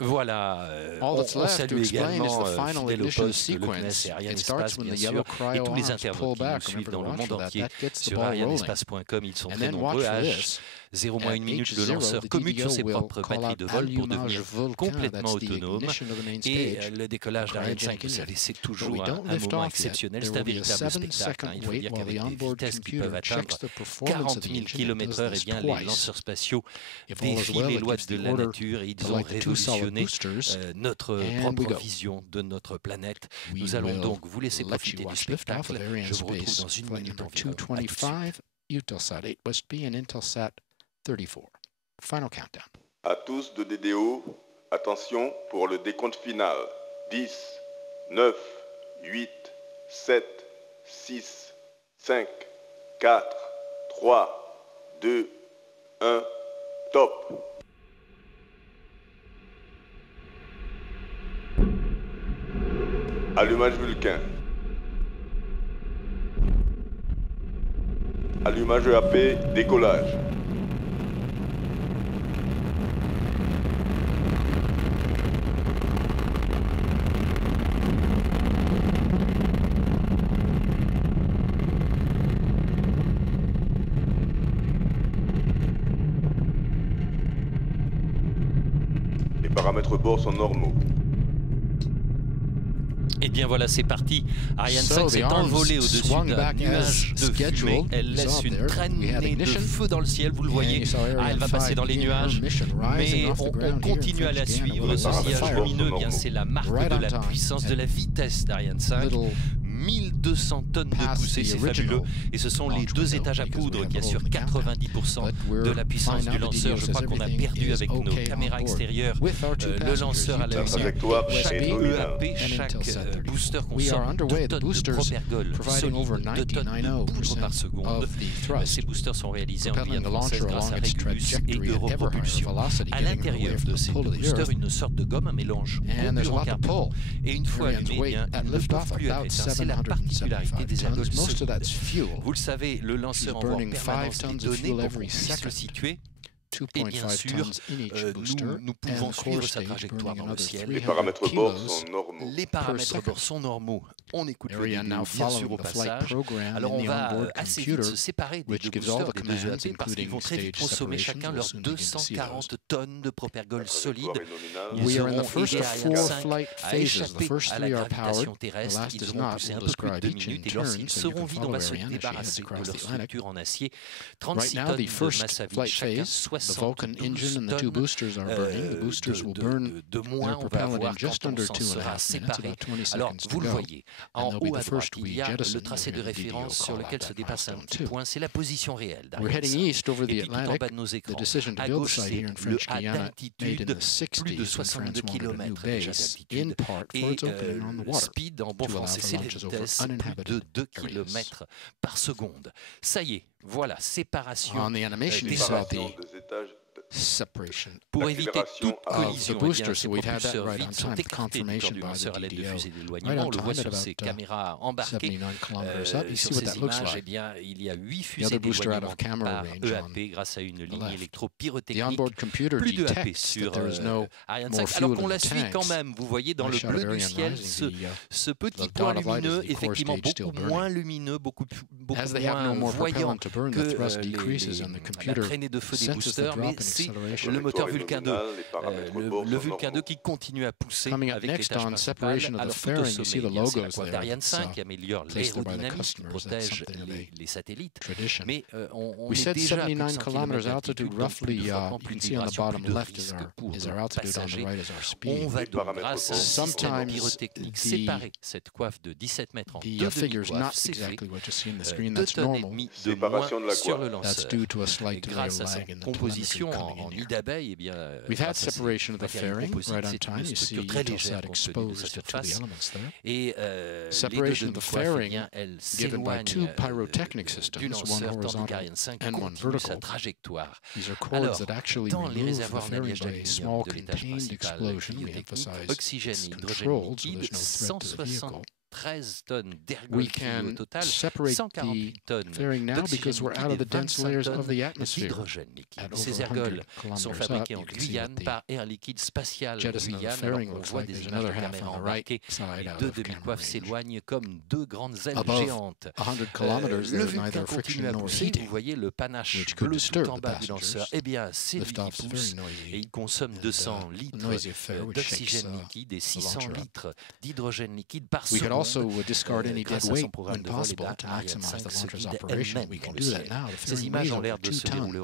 Voilà, on salue également fidèle au poste le CNES et Ariane Espace, bien sûr, et tous les internautes qui nous suivent dans le monde entier sur arianespace.com. Ils sont très nombreux. À H0-1 minute, le lanceur commute sur ses propres batteries de vol pour devenir complètement autonome. Et le décollage d'Ariane 5, vous savez, c'est toujours un moment exceptionnel. C'est un véritable spectacle. Il faut dire qu'avec des vitesses qui peuvent atteindre 40 000 km/h, eh bien, les lanceurs spatiaux défient les lois de la nature et ils ont révolutionné notre propre vision de notre planète. Nous allons donc vous laisser profiter du spectacle. Je vous retrouve dans une minute environ. Eutelsat 8 West B and Intelsat 34. Final countdown. À tous de DDO, attention pour le décompte final. 10, 9, 8, 7, 6, 5, 4, 3, 2, 1, top. Allumage Vulcain. Allumage EAP, décollage. Les paramètres bord sont normaux. Et bien voilà, c'est parti. Ariane 5 s'est envolée au-dessus d'un nuage de fumée. Elle laisse une traînée de feu dans le ciel, vous le voyez. Ah, elle va passer dans les nuages, mais on continue à la suivre. Ce sillage lumineux, eh bien c'est la marque de la puissance, de la vitesse d'Ariane 5. 1200 tonnes de poussée, c'est fabuleux. Et ce sont les deux étages à poudre qui assurent 90% de la puissance du lanceur. Je crois qu'on a perdu avec nos caméras extérieures le lanceur à l'œil. Chaque EAP, chaque booster consomme 2 tonnes de propergol solide, 2 tonnes de poudre par seconde. Ces boosters sont réalisés en Guyane française grâce à Régulus et Europropulsion. À l'intérieur de ces deux boosters, une sorte de gomme, un mélange carburant. Et une fois allumé, eh bien, il ne peut plus être éteint. C'est la particularité des ergols solides. Vous le savez, le lanceur envoie en permanence des données pour qu'on puisse le situer. Et bien sûr, nous pouvons suivre sa trajectoire dans le ciel. Les paramètres bord sont normaux. Les paramètres bord sont normaux. On écoute le début, bien sûr, au passage. Alors, on va assez vite se séparer des deux boosters, des deux EAP, parce qu'ils vont très vite consommer chacun leurs 240 tonnes de propergol solide. Ils auront aidé Ariane 5 à échapper à la gravitation terrestre. Ils auront poussé un peu plus de 2 minutes. Et lorsqu'ils seront vides, on va se débarrasser de leur structure en acier. 36 tonnes de masse à vide chacun, 72 tonnes de moins. On va avoir quand on s'en sera séparé. Alors, vous le voyez. En haut à droite, il y a le tracé de référence sur lequel se dépasse un petit point. C'est la position réelle d'Ariane 5. Et puis tout en bas de nos écrans, à gauche, c'est le A d'altitude, plus de 62 km déjà d'altitude. Et speed, en bon français, c'est la vitesse, plus de 2 km par seconde. Ça y est, voilà, séparation des étages. Pour éviter toute collision, ces propulseurs vides sont écartés du corps du lanceur à l'aide de fusées d'éloignement. On le voit sur ces caméras embarquées. Sur ces images, eh bien, il y a 8 fusées d'éloignement par EAP grâce à une ligne électro-pyrotechnique. Plus de EAP sur Ariane 5. Alors qu'on la suit quand même, vous voyez dans le bleu du ciel ce petit point lumineux, effectivement beaucoup moins lumineux, beaucoup moins voyant que la traînée de feu des boosters, mais c'est le moteur Vulcain 2, le Vulcain 2 qui continue à pousser avec l'étage principal. Alors tout au sommet, c'est la coiffe d'Ariane 5 qui améliore l'aérodynamique, qui protège les satellites. Mais on est déjà à plus de 100 km d'altitude, donc plus de frottement, plus de vibration, plus de risque pour nos passagers. On va donc, grâce à un système pyrotechnique, séparer cette coiffe de 17 mètres en deux demi-coiffes. C'est fait. 2 tonnes et demie de moins sur le lanceur. Et grâce à cette composition en nid d'abeille, eh bien, we've had separation of the fairing right on time. You see Eutelsat exposed to the elements there. Et separation of the fairing given by 2 pyrotechnic systems, one horizontal and one vertical. These are cords that actually remove the fairing by a small contained explosion. We emphasize it's controlled, so there's no threat to the vehicle. 13 tonnes d'ergols au total, 148 tonnes d'hydrogène liquide. Ces ergols sont fabriqués en Guyane par Air Liquide Spatial Guyane. Alors on voit des images de caméras embarquées. Les deux demi-coiffes s'éloignent comme deux grandes ailes géantes. Le Vulcain continue à pousser. Vous voyez le panache bleu tout en bas du lanceur. Eh bien, c'est lui qui pousse et il consomme 200 litres d'oxygène liquide et 600 litres d'hydrogène liquide par seconde. Grâce à son programme de vol et d'Ariane 5 se vide elle-même dans le ciel. Ces images ont l'air de se dérouler